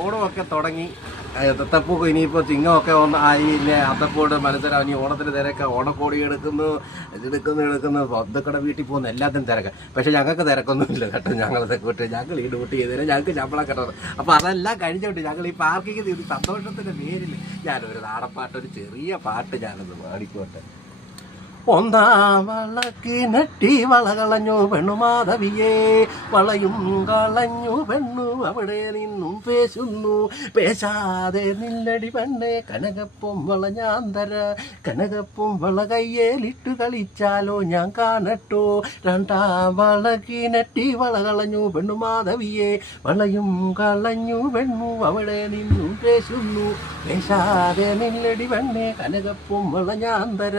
ഓണമൊക്കെ തുടങ്ങി. തത്തപ്പൂക്ക് ഇനിയിപ്പോൾ ചിങ്ങമൊക്കെ ആയില്ലേ, അത്തപ്പൂട് മത്സരം, ഇനി ഓണത്തിന് തിരക്ക്, ഓണക്കോടി എടുക്കുന്നു സ്വന്തക്കട വീട്ടിൽ പോകുന്ന എല്ലാത്തിനും തിരക്ക്. പക്ഷെ ഞങ്ങൾക്ക് തിരക്കൊന്നുമില്ല കേട്ടോ. ഞങ്ങളതൊക്കെ വിട്ട് ഞങ്ങൾ ഈ ഡ്യൂട്ടി ചെയ്തേരം ഞങ്ങൾക്ക് ശമ്പളം കിട്ടണം. അപ്പോൾ അതെല്ലാം കഴിഞ്ഞോട്ട് ഞങ്ങൾ ഈ പാർക്കിങ് സന്തോഷത്തിൻ്റെ പേരിൽ ഞാനൊരു നാടൻപാട്ട്, ഒരു ചെറിയ പാട്ട് ഞാനൊന്ന് പാടിക്കോട്ടെ. ഒന്നാം വളക്കിനട്ടി വളകളഞ്ഞു പെണ്ണു മാധവിയേ, വളയും കളഞ്ഞു പെണ്ണു അവിടെ നിന്നും പേശുന്നു. പേശാതെ നില്ലടി പെണ്ണെ കനകപ്പം വള ഞാൻ തര, കനകപ്പം വള കയ്യേലിട്ട് കളിച്ചാലോ ഞാൻ കാണട്ടോ. രണ്ടാം വളക്കിനട്ടി വളകളഞ്ഞു പെണ്ണു മാധവിയേ, വളയും കളഞ്ഞു പെണ്ണു അവിടെ നിന്നും പേശുന്നു. പേശാതെ നില്ലടി പെണ്ണെ കനകപ്പം വള ഞാൻ തര,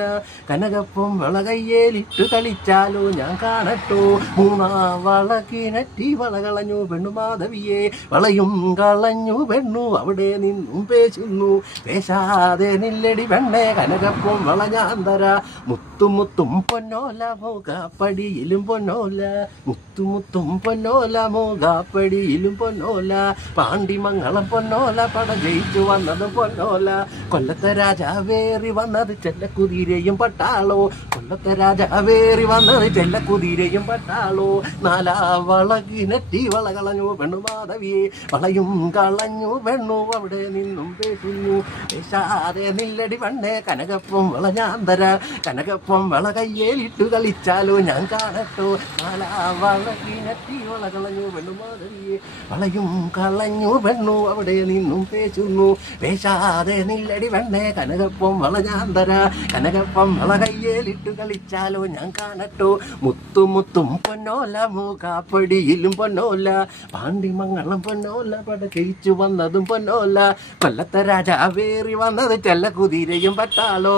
കനകപ്പം വള കയ്യേലിട്ട് കളിച്ചാലോ ഞാൻ കാണട്ടോ. മൂന്നാം വളക്കിനറ്റി വള കളഞ്ഞു പെണ്ണു മാധവിയെ, വളയും കളഞ്ഞു പെണ്ണു അവിടെ നിന്നും പേശുന്നു. പേശാതെ നില്ലടി പെണ്ണെ കനകപ്പം വള ഞാൻ തര, മുത്തുമുത്തും പൊന്നോല മൂകാപ്പടിയിലും പൊന്നോല, മുത്തുമുത്തും പൊന്നോല മൂകാപ്പടിയിലും പൊന്നോല. പാണ്ടിമംഗളം പൊന്നോല പട ജയിച്ചു വന്നതും പൊന്നോല, കൊല്ലത്തെ രാജാവേറി വന്നത് ചെല്ലക്കുതിരയും പട്ടാളോ, കൊല്ലത്തെ രാജാവേറി വന്നത് ചെല്ലക്കുതിരയും പട്ടാളോ. നാലാം വളകിനെറ്റി വള കളഞ്ഞു പെണ്ണു മാധവിയെ, വളയും കളഞ്ഞു പെണ്ണു അവിടെ നിന്നും പേശുന്നു. പേശാതെ നില്ലടി പെണ്ണെ കനകപ്പം വള ഞാൻ തര, കനകപ്പം വള കയ്യേലിട്ടു കളിച്ചാലോ ഞാൻ കാണട്ടോ. നാലാം വളകിനെറ്റി വള കളഞ്ഞു പെണ്ണു മാധവിയെ, വളയും കളഞ്ഞു പെണ്ണു അവിടെ നിന്നും പേശുന്നു. പേശാതെ നില്ലടി പെണ്ണെ കനകപ്പം വള ഞാൻ തര, കനകപ്പം വള കയ്യേലിട്ടു കളിച്ചാലോ ഞാൻ കാണട്ടോ. മുത്തുമുത്തും പൊന്നോല മൂകാപ്പടിയിലും പൊന്നോല, പാണ്ടിമംഗളം പൊന്നോല പട ജയിച്ചു വന്നതും പൊന്നോല, കൊല്ലത്തെ രാജാവേറി വന്നത് ചെല്ലക്കുതിരയും പട്ടാളോ.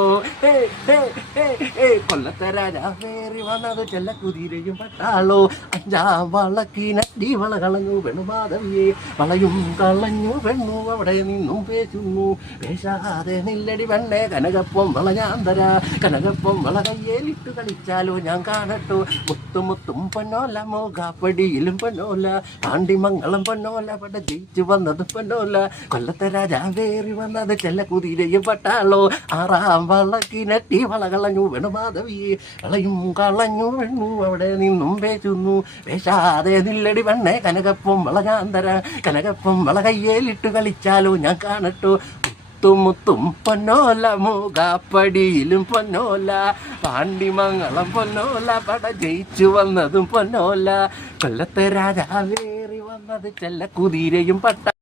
കൊല്ലത്തെ രാജാവേറി വന്നത് ചെല്ലക്കുതിരയും പട്ടാളോ. അഞ്ചാം വളക്കിനടി വള കളഞ്ഞു പെണ്ണു മാധവിയെ, വളയും കളഞ്ഞു പെണ്ണു അവിടെ നിന്നും പേശുന്നു. പേശാതെ നില്ലടി പെണ്ണെ കനകപ്പം വള ഞാൻ തര, കനകപ്പം വള കയ്യേലിട്ട് കളിച്ചാലോ ഞാൻ കാണട്ടോ. മുത്തുമുത്തും പൊന്നോല മൂകാപ്പടിയിലും പൊന്നോല, പാണ്ടിമംഗളം പൊന്നോല പട ജയിച്ചു വന്നത് പൊന്നോല, കൊല്ലത്തെ രാജാവേറി വന്നത് ചെല്ലക്കുതിരയും പട്ടാളോ. ആറാം വളക്കിനട്ടി വള കളഞ്ഞു പെണ്ണു മാധവിയെ, വളയും കളഞ്ഞു പെണ്ണു അവിടെ നിന്നും പേശുന്നു. പേശാതെ നില്ലടി പെണ്ണെ കനകപ്പം വള ഞാൻ തര, കനകപ്പം വള കയ്യേലിട്ട് കളിച്ചാലോ ഞാൻ കാണട്ടോ. മുത്തുമുത്തും പൊന്നോല മൂകാപ്പടിയിലും പൊന്നോല, പാണ്ടിമംഗളം പൊന്നോല പട ജയിച്ചു വന്നതും പൊന്നോല, കൊല്ലത്തെ രാജാവേറി വന്നത് ചെല്ലക്കുതിരയും പട്ട